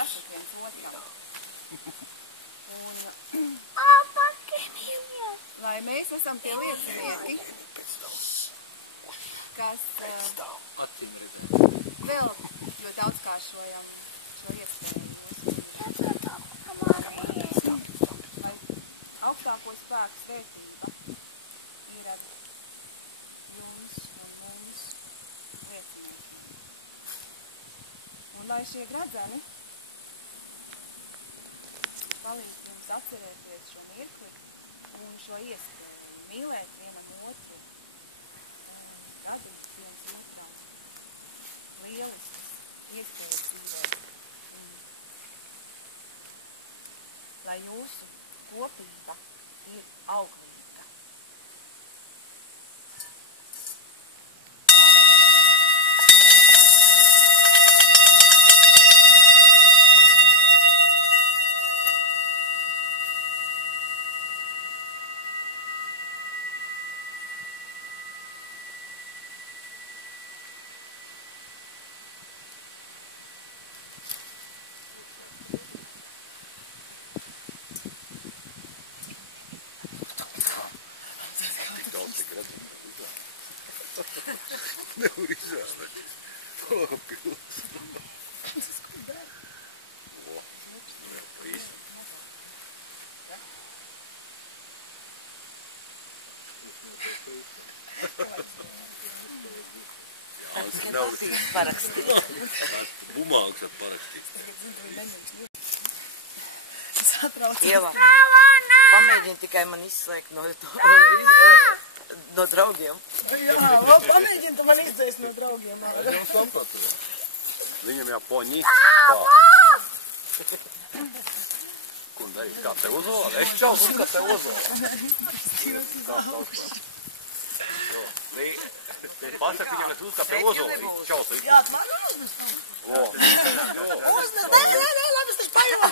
sasaka viens otram. Lai mēs esam tie liecinieki, kas vēl ļoti daudzkāršojam šo iespēju. Lai augstāko spēku svētība ir ar jums un mums liecinieki. Un lai šie gradzeni palīdz jums atcerēties šo mirkli un šo iespēju mīlēt vienam otru un radīt viens otram lieliskas iespējas dzīvē. Lai jūsu kopība ir auglīga. Nevar izvēlēt. Papildus. O, nu jau pa īsti. Jā, tas nav parakstīt. Bumāgs ar parakstīt. Ieva, pamēģini tikai man izslēgt no draugiem. Jā, pamēģini tu man izdzēst no draugiem. Viņam jāpoņi. Kundai, kā te uzola? Es čausu, kā te uzola. Pasaka viņam, es uz kā te uzola. Čausu. Jā, man uznes tu. Uznes, nē, labi, es taču pajūtu.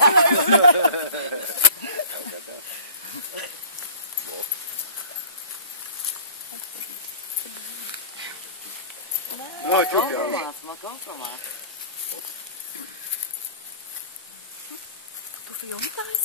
Tu filmējies?